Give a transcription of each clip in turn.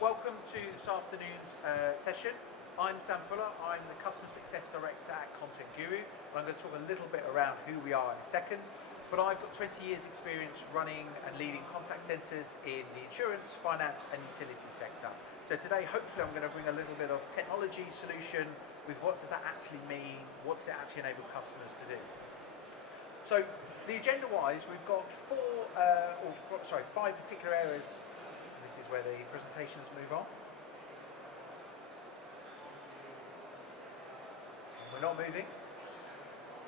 Welcome to this afternoon's session. I'm Sam Fuller, I'm the Customer Success Director at Content Guru, and I'm going to talk a little bit around who we are in a second. But I've got 20 years experience running and leading contact centres in the insurance, finance and utility sector. So today, hopefully I'm going to bring a little bit of technology solution with what does that actually mean, what does it actually enable customers to do. So the agenda-wise, we've got five particular areas. This is where the presentations move on. We're not moving.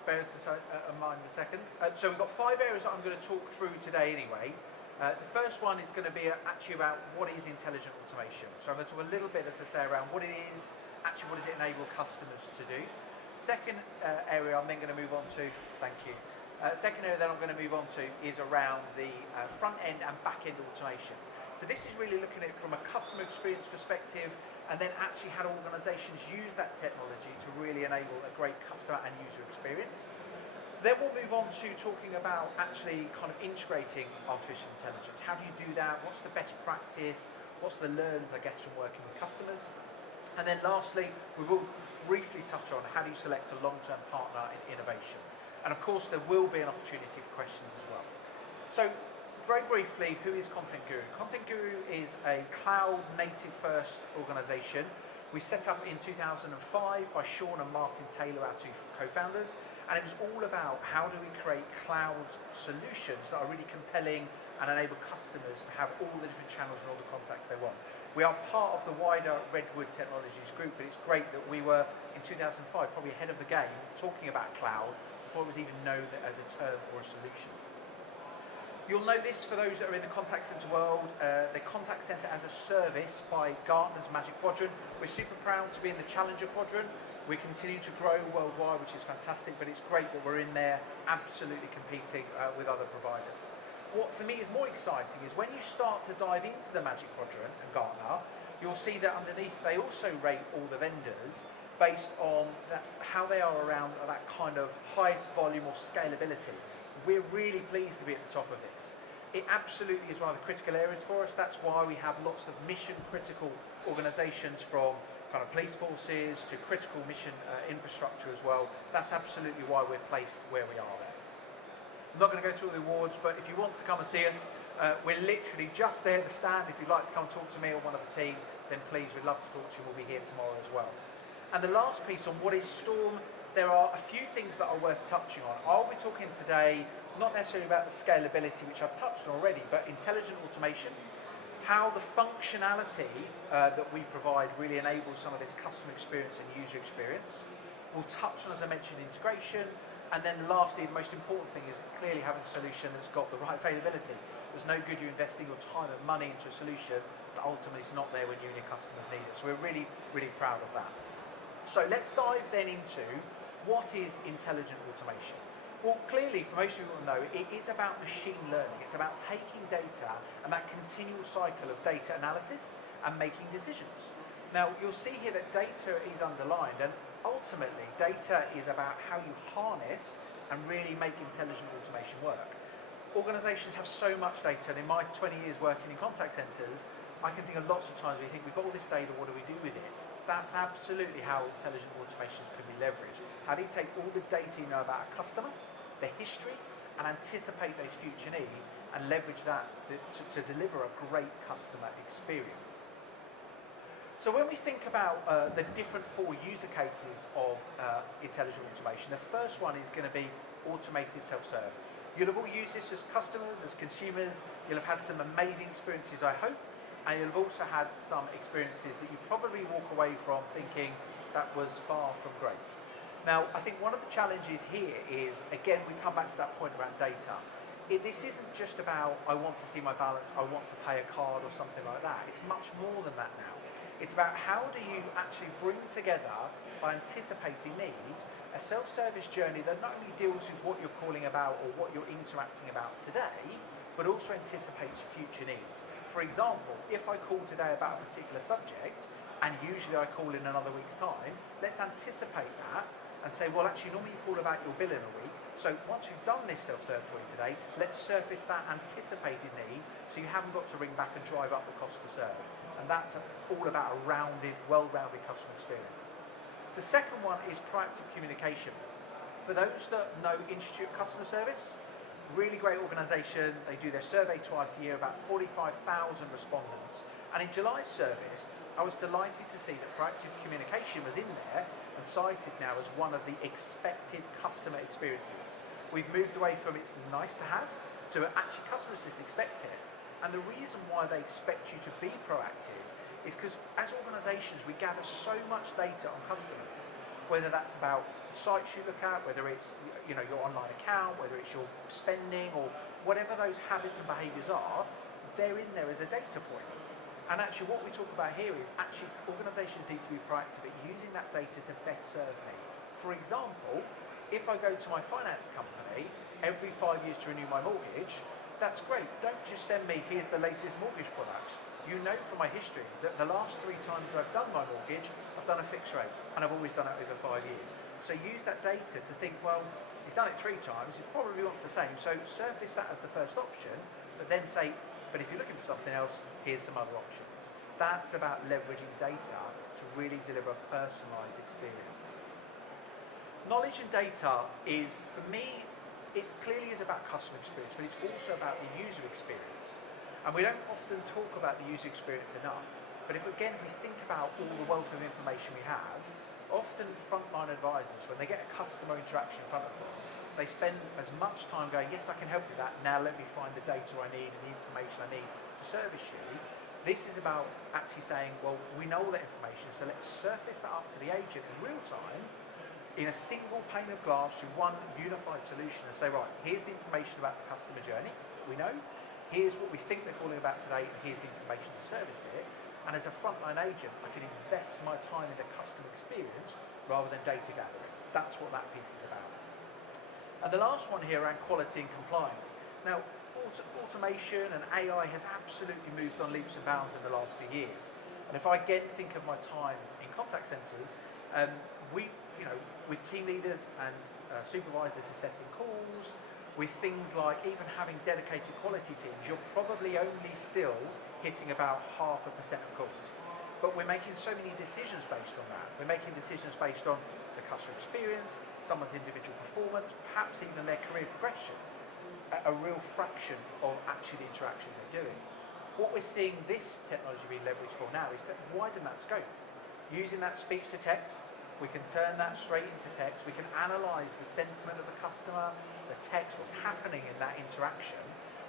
Bear us in mind a second. So we've got 5 areas that I'm going to talk through today anyway. The first one is going to be actually about what is intelligent automation. So I'm going to talk a little bit, as I say, around what it is, actually what does it enable customers to do. Second area I'm then going to move on to, thank you. Second area that I'm going to move on to is around the front end and back end automation. So this is really looking at it from a customer experience perspective, and then actually how organisations use that technology to really enable a great customer and user experience. Then we'll move on to talking about actually kind of integrating artificial intelligence. How do you do that? What's the best practice? What's the learns, I guess, from working with customers? And then lastly, we will briefly touch on how do you select a long-term partner in innovation. And of course, there will be an opportunity for questions as well. So very briefly, who is Content Guru? Content Guru is a cloud native first organisation. We set up in 2005 by Sean and Martin Taylor, our 2 co-founders, and it was all about how do we create cloud solutions that are really compelling and enable customers to have all the different channels and all the contacts they want. We are part of the wider Redwood Technologies group, but it's great that we were, in 2005, probably ahead of the game, talking about cloud before it was even known as a term or a solution. You'll know this for those that are in the contact centre world, the Contact Centre as a Service by Gartner's Magic Quadrant. We're super proud to be in the Challenger Quadrant. We continue to grow worldwide, which is fantastic, but it's great that we're in there absolutely competing with other providers. What for me is more exciting is when you start to dive into the Magic Quadrant and Gartner, you'll see that underneath they also rate all the vendors based on how they are around that kind of highest volume or scalability. We're really pleased to be at the top of this. It absolutely is one of the critical areas for us. That's why we have lots of mission critical organisations, from kind of police forces to critical mission infrastructure as well. That's absolutely why we're placed where we are there. I'm not going to go through all the awards, but if you want to come and see us, we're literally just there at the stand. If you'd like to come and talk to me or one of the team, then please, we'd love to talk to you. We'll be here tomorrow as well. And the last piece on what is Storm, there are a few things that are worth touching on. I'll be talking today not necessarily about the scalability, which I've touched on already, but intelligent automation, how the functionality that we provide really enables some of this customer experience and user experience. We'll touch on, as I mentioned, integration, and then lastly, the most important thing is clearly having a solution that's got the right availability. There's no good you investing your time and money into a solution that ultimately is not there when you and your customers need it. So we're really, really proud of that. So let's dive then into what is intelligent automation. Well, clearly, for most people to know, it is about machine learning. It's about taking data and that continual cycle of data analysis and making decisions. Now, you'll see here that data is underlined, and ultimately, data is about how you harness and really make intelligent automation work. Organisations have so much data, and in my 20 years working in contact centres, I can think of lots of times where you think, we've got all this data, what do we do with it? That's absolutely how intelligent automations can be leveraged. How do you take all the data you know about a customer, their history, and anticipate those future needs and leverage that to deliver a great customer experience? So when we think about the different 4 user cases of intelligent automation, the first one is going to be automated self-serve. You'll have all used this as customers, as consumers. You'll have had some amazing experiences, I hope. And you'll have also had some experiences that you probably walk away from thinking that was far from great. Now, I think one of the challenges here is, again, we come back to that point around data. This isn't just about, I want to see my balance, I want to pay a card or something like that. It's much more than that now. It's about how do you actually bring together, by anticipating needs, a self-service journey that not only deals with what you're calling about or what you're interacting about today, but also anticipates future needs. For example, if I call today about a particular subject, and usually I call in another week's time, let's anticipate that and say, well, actually, normally you call about your bill in a week, so once we've done this self-serve for you today, let's surface that anticipated need so you haven't got to ring back and drive up the cost to serve. And that's all about a well-rounded customer experience. The second one is proactive communication. For those that know Institute of Customer Service, really great organisation. They do their survey twice a year, about 45,000 respondents. And in July's service, I was delighted to see that proactive communication was in there and cited now as one of the expected customer experiences. We've moved away from it's nice to have to actually customers just expect it. And the reason why they expect you to be proactive is because as organisations, we gather so much data on customers, whether that's about the sites you look at, whether it's your online account, whether it's your spending or whatever those habits and behaviours are, they're in there as a data point. And actually what we talk about here is actually organisations need to be proactive at using that data to best serve me. For example, if I go to my finance company every 5 years to renew my mortgage, that's great. Don't just send me, here's the latest mortgage products. You know from my history that the last 3 times I've done my mortgage, I've done a fixed rate, and I've always done it over 5 years. So use that data to think, well, he's done it 3 times, he probably wants the same. So surface that as the first option, but then say, but if you're looking for something else, here's some other options. That's about leveraging data to really deliver a personalised experience. Knowledge and data is, for me, it clearly is about customer experience, but it's also about the user experience. And we don't often talk about the user experience enough. But if we think about all the wealth of information we have, often frontline advisors, when they get a customer interaction in front of them, they spend as much time going, yes, I can help with that. Now let me find the data I need and the information I need to service you. This is about actually saying, well, we know all that information, so let's surface that up to the agent in real time in a single pane of glass in one unified solution and say, right, here's the information about the customer journey that we know. Here's what we think they're calling about today, and here's the information to service it. And as a frontline agent, I can invest my time in the customer experience rather than data gathering. That's what that piece is about. And the last one here around quality and compliance. Now, automation and AI has absolutely moved on leaps and bounds in the last few years. And if I again think of my time in contact centres, with team leaders and supervisors assessing calls, with things like even having dedicated quality teams, you're probably only still hitting about 0.5% of calls. But we're making so many decisions based on that. We're making decisions based on the customer experience, someone's individual performance, perhaps even their career progression, a real fraction of actually the interaction they're doing. What we're seeing this technology being leveraged for now is to widen that scope. Using that speech to text, we can turn that straight into text, we can analyse the sentiment of the customer, the text, what's happening in that interaction,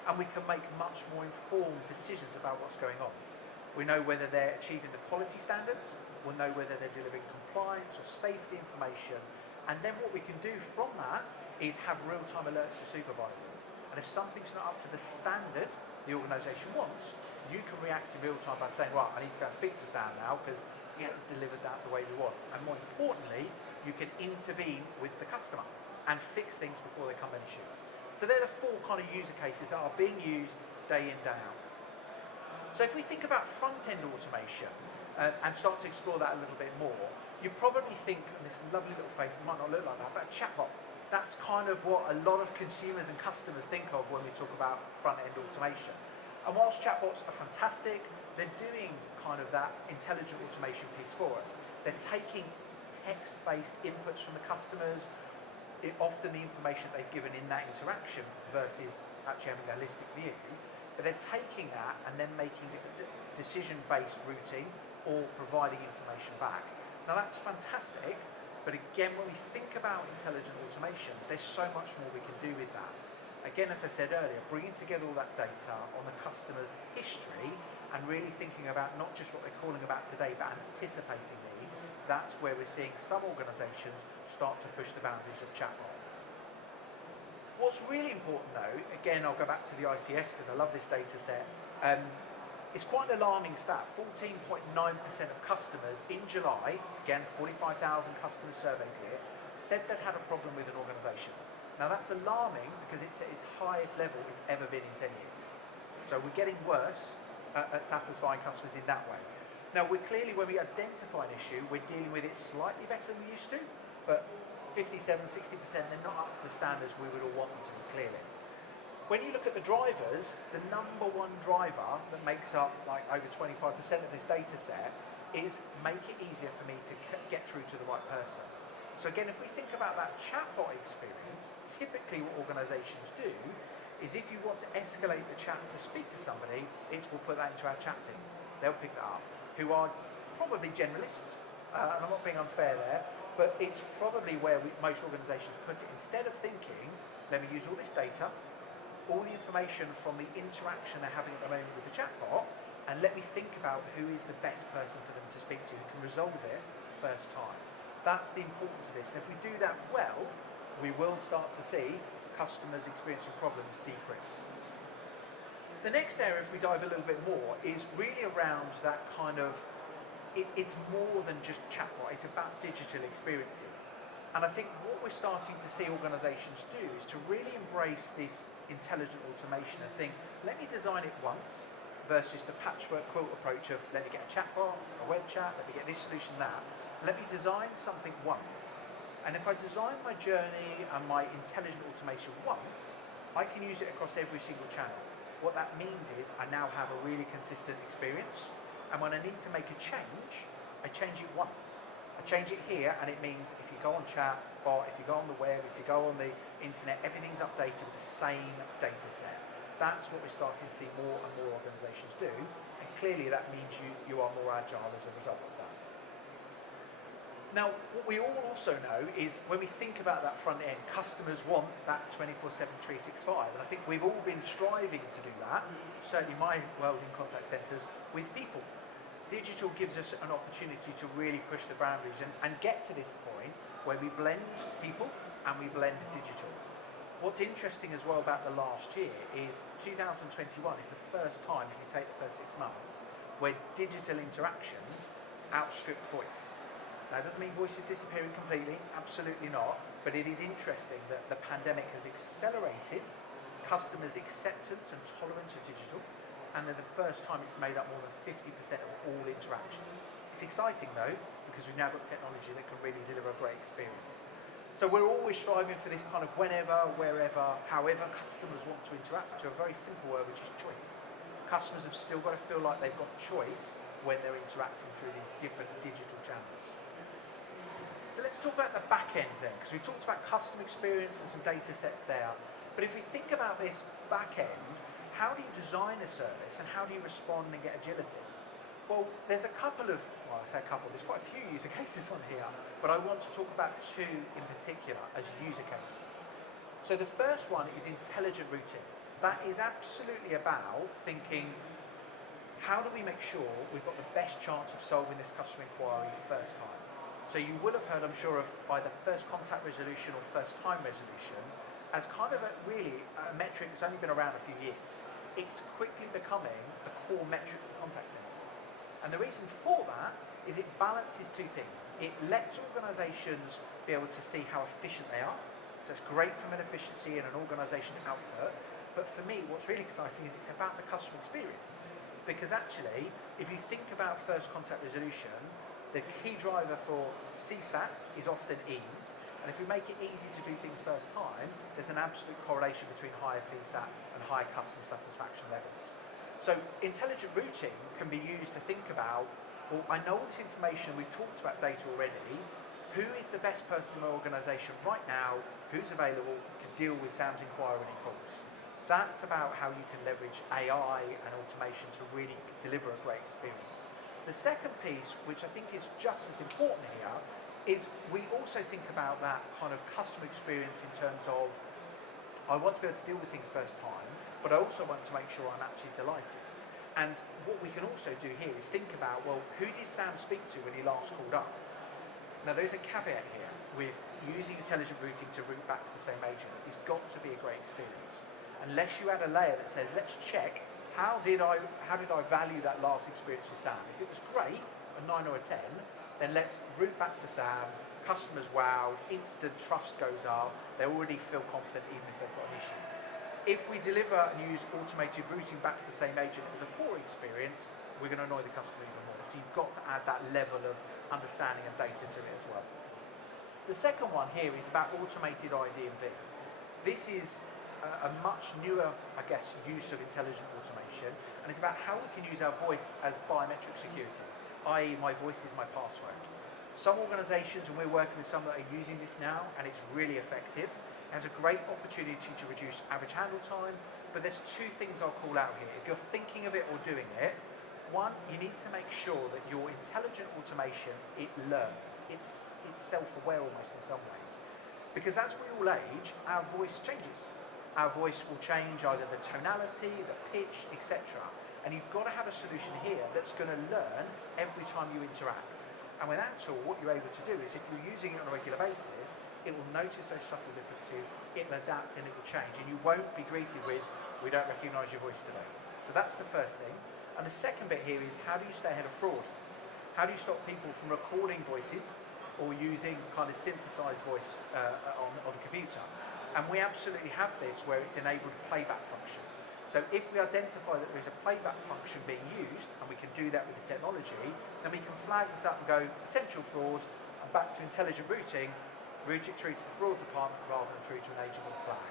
and we can make much more informed decisions about what's going on. We know whether they're achieving the quality standards, we'll know whether they're delivering compliance or safety information, and then what we can do from that is have real-time alerts to supervisors. And if something's not up to the standard the organisation wants, you can react in real time by saying, right, I need to go and speak to Sam now because he hasn't delivered that the way we want. And more importantly, you can intervene with the customer and fix things before they become an issue. So they're the 4 kind of user cases that are being used day in, day out. So if we think about front-end automation and start to explore that a little bit more, you probably think, and this lovely little face, it might not look like that, but a chatbot. That's kind of what a lot of consumers and customers think of when we talk about front-end automation. And whilst chatbots are fantastic, they're doing kind of that intelligent automation piece for us. They're taking text-based inputs from the customers, often the information they've given in that interaction versus actually having a holistic view. But they're taking that and then making decision-based routing or providing information back. Now that's fantastic, but again, when we think about intelligent automation, there's so much more we can do with that. Again, as I said earlier, bringing together all that data on the customer's history and really thinking about not just what they're calling about today, but anticipating needs, that's where we're seeing some organisations start to push the boundaries of chatbot. What's really important though, again, I'll go back to the ICS because I love this data set, it's quite an alarming stat. 14.9% of customers in July, again 45,000 customers surveyed here, said they'd had a problem with an organisation. Now that's alarming because it's at its highest level it's ever been in 10 years. So we're getting worse at satisfying customers in that way. Now we're clearly, when we identify an issue, we're dealing with it slightly better than we used to, but 57, 60%, they're not up to the standards we would all want them to be clearly. When you look at the drivers, the number one driver that makes up like over 25% of this data set is make it easier for me to get through to the right person. So again, if we think about that chatbot experience, typically what organizations do is if you want to escalate the chat to speak to somebody, we'll put that into our chat team. They'll pick that up, who are probably generalists, and I'm not being unfair there, but it's probably where most organizations put it. Instead of thinking, let me use all this data, all the information from the interaction they're having at the moment with the chatbot, and let me think about who is the best person for them to speak to who can resolve it first time. That's the importance of this. And if we do that well, we will start to see customers experiencing problems decrease. The next area, if we dive a little bit more, is really around that kind of, it's more than just chatbot, it's about digital experiences. And I think what we're starting to see organizations do is to really embrace this intelligent automation and think, let me design it once versus the patchwork quilt approach of let me get a chatbot, a web chat, let me get this solution, that. Let me design something once. And if I design my journey and my intelligent automation once, I can use it across every single channel. What that means is I now have a really consistent experience. And when I need to make a change, I change it once. I change it here, and it means if you go on chatbot, if you go on the web, if you go on the internet, everything's updated with the same data set. That's what we're starting to see more and more organizations do, and clearly that means you are more agile as a result of that. Now, what we all also know is when we think about that front end, customers want that 24/7, 365, and I think we've all been striving to do that, certainly my world in contact centres, with people. Digital gives us an opportunity to really push the boundaries and get to this point where we blend people and we blend digital. What's interesting as well about the last year is 2021 is the first time, if you take the first 6 months, where digital interactions outstripped voice. Now, it doesn't mean voice is disappearing completely, absolutely not, but it is interesting that the pandemic has accelerated customers' acceptance and tolerance of digital, and they're the first time it's made up more than 50% of all interactions. It's exciting though, because we've now got technology that can really deliver a great experience. So we're always striving for this kind of whenever, wherever, however customers want to interact, to a very simple word, which is choice. Customers have still got to feel like they've got choice when they're interacting through these different digital channels. So let's talk about the back end then, because we've talked about customer experience and some data sets there. But if we think about this back end, how do you design a service and how do you respond and get agility? Well, there's a couple of, well, I say a couple, there's quite a few user cases on here, but I want to talk about 2 in particular as user cases. So the first one is intelligent routing. That is absolutely about thinking, how do we make sure we've got the best chance of solving this customer inquiry first time? So you will have heard, I'm sure, of either first contact resolution or first time resolution as kind of a metric that's only been around a few years. It's quickly becoming the core metric for contact centres. And the reason for that is it balances 2 things. It lets organisations be able to see how efficient they are. So it's great from an efficiency and an organisation output. But for me, what's really exciting is it's about the customer experience. Because actually, if you think about first contact resolution, the key driver for CSAT is often ease. And if we make it easy to do things first time, there's an absolute correlation between higher CSAT and higher customer satisfaction levels. So intelligent routing can be used to think about, well, I know all this information, we've talked about data already, who is the best person in my organisation right now, who's available to deal with Sam's inquiry when he calls. That's about how you can leverage AI and automation to really deliver a great experience. The second piece, which I think is just as important here, is we also think about that kind of customer experience in terms of, I want to be able to deal with things first time, but I also want to make sure I'm actually delighted. And what we can also do here is think about, well, who did Sam speak to when he last called up? Now there's a caveat here with using intelligent routing to route back to the same agent. It's got to be a great experience. Unless you add a layer that says, let's check, how did I value that last experience with Sam? If it was great, a 9 or a 10, then let's route back to Sam, customers wowed, instant trust goes up, they already feel confident even if they've got an issue. If we deliver and use automated routing back to the same agent, it was a poor experience, we're going to annoy the customer even more. So you've got to add that level of understanding and data to it as well. The second one here is about automated ID and VIN. This is a much newer, I guess, use of intelligent automation, and it's about how we can use our voice as biometric security, i.e. my voice is my password. Some organisations, and we're working with some that are using this now, and it's really effective. It has a great opportunity to reduce average handle time, but there's two things I'll call out here. If you're thinking of it or doing it, one, you need to make sure that your intelligent automation, it learns. It's self-aware almost in some ways. Because as we all age, our voice changes. Our voice will change either the tonality, the pitch, etc. And you've got to have a solution here that's going to learn every time you interact. And with that tool, what you're able to do is if you're using it on a regular basis, it will notice those subtle differences, it'll adapt and it will change. And you won't be greeted with, we don't recognise your voice today. So that's the first thing. And the second bit here is how do you stay ahead of fraud? How do you stop people from recording voices or using kind of synthesized voice on the computer? And we absolutely have this where it's enabled playback function. So if we identify that there is a playback function being used, and we can do that with the technology, then we can flag this up and go, potential fraud, and back to intelligent routing, route it through to the fraud department rather than through to an agent with a flag.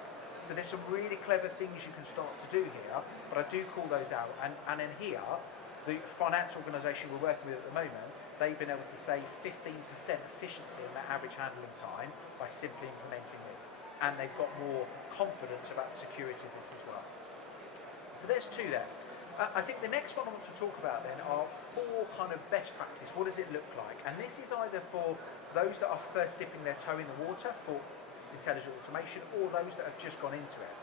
So there's some really clever things you can start to do here, but I do call those out. And then here, the finance organisation we're working with at the moment, they've been able to save 15% efficiency in their average handling time by simply implementing this. And they've got more confidence about the security of this as well. So there's two there. I think the next one I want to talk about then are four kind of best practice. What does it look like? And this is either for those that are first dipping their toe in the water for intelligent automation or those that have just gone into it.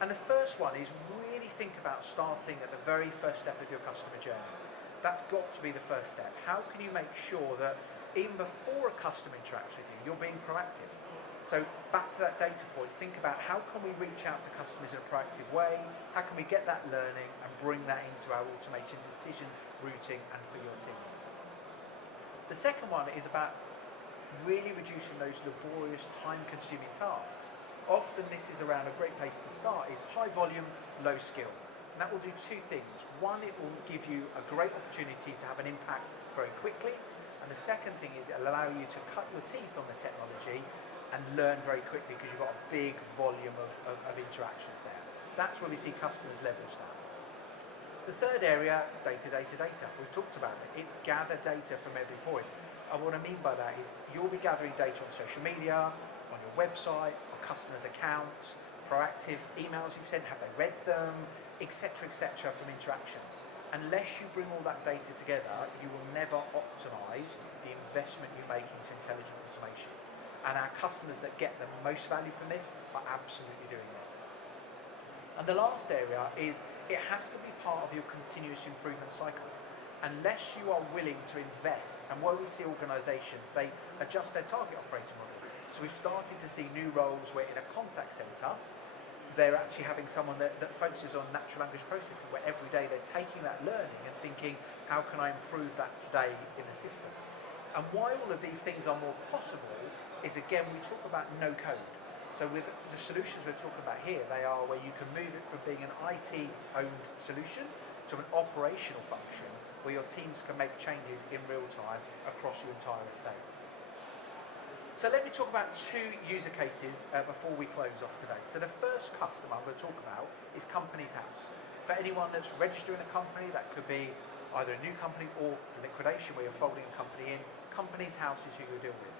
And the first one is really think about starting at the very first step of your customer journey. That's got to be the first step. How can you make sure that even before a customer interacts with you, you're being proactive? So back to that data point, think about how can we reach out to customers in a proactive way? How can we get that learning and bring that into our automation decision routing and for your teams? The second one is about really reducing those laborious, time-consuming tasks. Often this is around a great place to start is high volume, low skill. And that will do two things. One, it will give you a great opportunity to have an impact very quickly. And the second thing is it'll allow you to cut your teeth on the technology and learn very quickly because you've got a big volume of interactions there. That's where we see customers leverage that. The third area, data. We've talked about it. It's gather data from every point. And what I mean by that is you'll be gathering data on social media, on your website, on customers' accounts, proactive emails you've sent, have they read them, etc., from interactions. Unless you bring all that data together, you will never optimize the investment you make into intelligent automation. And our customers that get the most value from this are absolutely doing this. And the last area is it has to be part of your continuous improvement cycle. Unless you are willing to invest, and where we see organisations, they adjust their target operating model. So we've started to see new roles where in a contact centre, they're actually having someone that focuses on natural language processing, where every day they're taking that learning and thinking, how can I improve that today in the system? And why all of these things are more possible is, again, we talk about no code. So with the solutions we're talking about here, they are where you can move it from being an IT-owned solution to an operational function where your teams can make changes in real time across your entire estate. So let me talk about two user cases before we close off today. So the first customer I'm going to talk about is Companies House. For anyone that's registering a company, that could be either a new company or for liquidation where you're folding a company in, Companies House is who you're dealing with.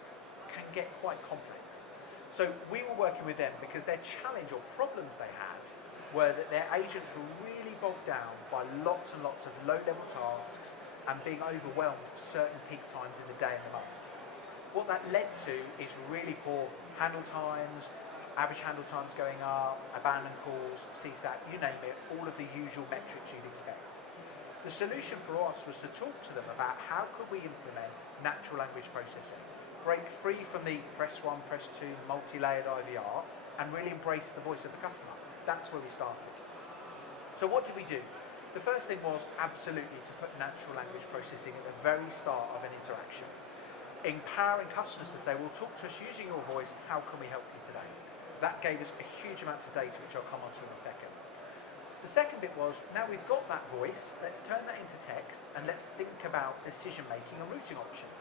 Can get quite complex. So we were working with them because their challenge or problems they had were that their agents were really bogged down by lots and lots of low-level tasks and being overwhelmed at certain peak times in the day and the month. What that led to is really poor handle times, average handle times going up, abandoned calls, CSAT, you name it, all of the usual metrics you'd expect. The solution for us was to talk to them about how could we implement natural language processing, break free from the press 1, press 2, multi-layered IVR, and really embrace the voice of the customer. That's where we started. So what did we do? The first thing was absolutely to put natural language processing at the very start of an interaction, empowering customers to say, well, talk to us using your voice, how can we help you today? That gave us a huge amount of data, which I'll come on to in a second. The second bit was, now we've got that voice, let's turn that into text and let's think about decision making and routing options.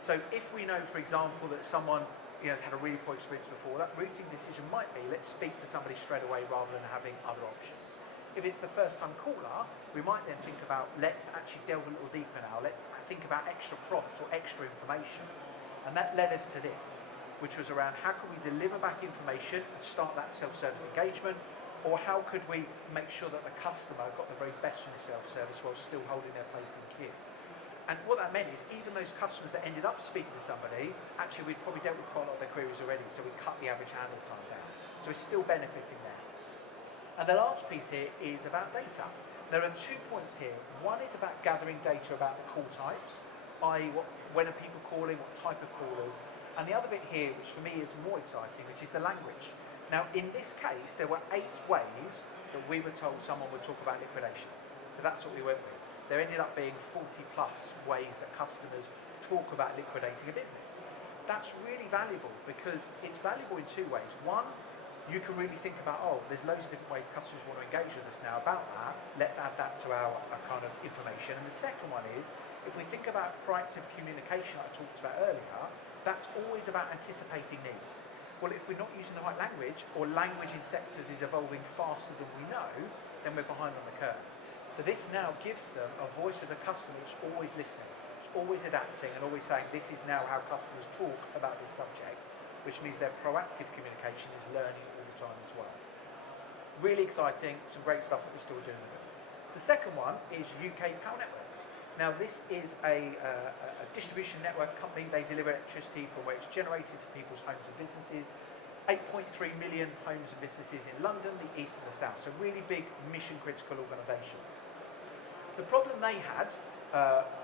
So if we know, for example, that someone has had a really poor experience before, that routing decision might be, let's speak to somebody straight away rather than having other options. If it's the first time caller, we might then think about, let's actually delve a little deeper now, let's think about extra prompts or extra information. And that led us to this, which was around how can we deliver back information and start that self-service engagement, or how could we make sure that the customer got the very best from the self-service while still holding their place in queue. And what that meant is even those customers that ended up speaking to somebody, actually we'd probably dealt with quite a lot of their queries already, so we cut the average handle time down. So we're still benefiting there. And the last piece here is about data. There are 2 points here. One is about gathering data about the call types, i.e. when are people calling, what type of callers, and the other bit here, which for me is more exciting, which is the language. Now in this case, there were 8 ways that we were told someone would talk about liquidation. So that's what we went with. There ended up being 40 plus ways that customers talk about liquidating a business. That's really valuable because it's valuable in 2 ways. One, you can really think about, there's loads of different ways customers want to engage with us now about that. Let's add that to our kind of information. And the second one is, if we think about proactive communication I talked about earlier, that's always about anticipating need. Well, if we're not using the right language, or language in sectors is evolving faster than we know, then we're behind on the curve. So this now gives them a voice of the customer that's always listening, it's always adapting and always saying, this is now how customers talk about this subject, which means their proactive communication is learning all the time as well. Really exciting, some great stuff that we're still doing with it. The second one is UK Power Networks. Now this is a distribution network company. They deliver electricity from where it's generated to people's homes and businesses. 8.3 million homes and businesses in London, the east and the south. So really big mission critical organisation. The problem they had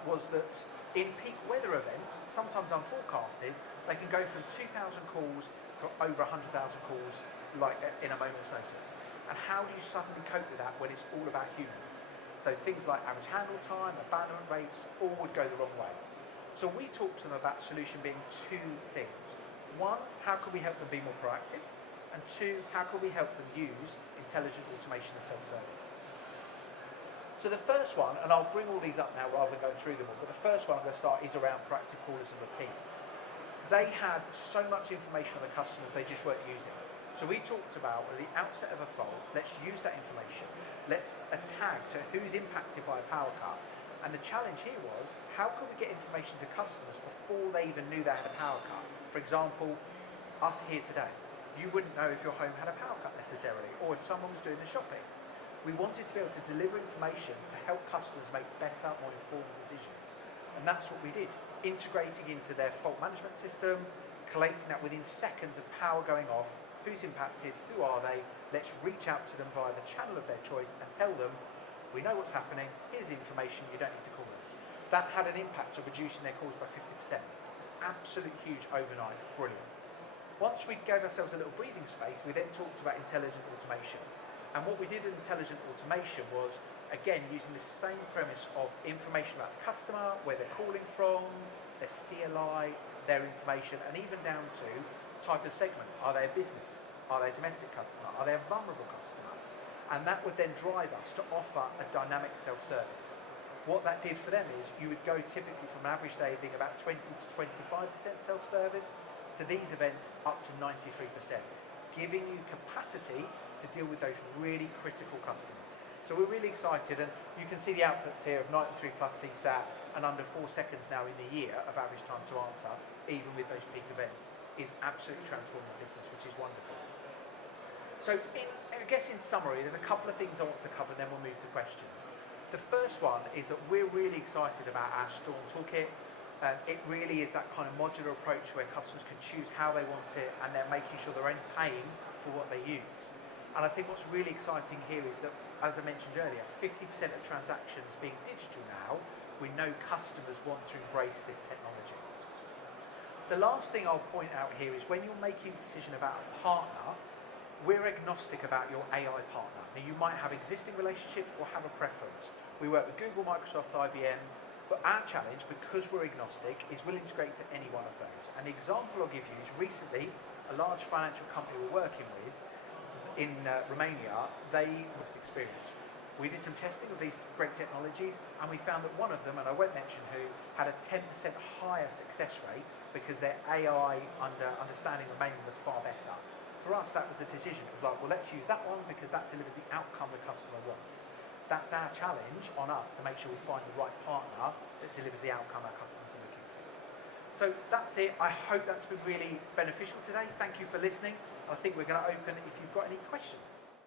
was that in peak weather events, sometimes unforecasted, they can go from 2,000 calls to over 100,000 calls like in a moment's notice. And how do you suddenly cope with that when it's all about humans? So things like average handle time, abandonment rates, all would go the wrong way. So we talked to them about solution being 2 things. 1, how can we help them be more proactive? And 2, how can we help them use intelligent automation and self-service? So the first one, and I'll bring all these up now rather than going through them all, but the first one I'm going to start is around proactive callers and repeat. They had so much information on the customers they just weren't using. So we talked about at the outset of a fault, let's use that information. Let's tag to who's impacted by a power cut. And the challenge here was, how could we get information to customers before they even knew they had a power cut? For example, us here today. You wouldn't know if your home had a power cut necessarily, or if someone was doing the shopping. We wanted to be able to deliver information to help customers make better, more informed decisions. And that's what we did, integrating into their fault management system, collating that within seconds of power going off, who's impacted, who are they, let's reach out to them via the channel of their choice and tell them, we know what's happening, here's the information, you don't need to call us. That had an impact of reducing their calls by 50%. It's absolutely huge overnight, brilliant. Once we gave ourselves a little breathing space, we then talked about intelligent automation. And what we did with intelligent automation was, again, using the same premise of information about the customer, where they're calling from, their CLI, their information, and even down to type of segment. Are they a business? Are they a domestic customer? Are they a vulnerable customer? And that would then drive us to offer a dynamic self-service. What that did for them is you would go typically from an average day being about 20 to 25% self-service to these events up to 93%, giving you capacity to deal with those really critical customers. So we're really excited, and you can see the outputs here of 93 plus CSAT and under 4 seconds now in the year of average time to answer, even with those peak events, is absolutely transforming the business, which is wonderful. So I guess in summary, there's a couple of things I want to cover, then we'll move to questions. The first one is that we're really excited about our Storm Toolkit. It really is that kind of modular approach where customers can choose how they want it, and they're making sure they're only paying for what they use. And I think what's really exciting here is that, as I mentioned earlier, 50% of transactions being digital now, we know customers want to embrace this technology. The last thing I'll point out here is when you're making a decision about a partner, we're agnostic about your AI partner. Now you might have existing relationships or have a preference. We work with Google, Microsoft, IBM, but our challenge, because we're agnostic, is we'll integrate to any one of those. And the example I'll give you is recently, a large financial company we're working with in Romania, they, with this experience, We did some testing of these great technologies, and we found that one of them, and I won't mention who, had a 10% higher success rate because their AI understanding of mailing was far better. For us, that was the decision. It was like, well, let's use that one because that delivers the outcome the customer wants. That's our challenge on us to make sure we find the right partner that delivers the outcome our customers are looking for. So that's it. I hope that's been really beneficial today. Thank you for listening. I think we're going to open if you've got any questions.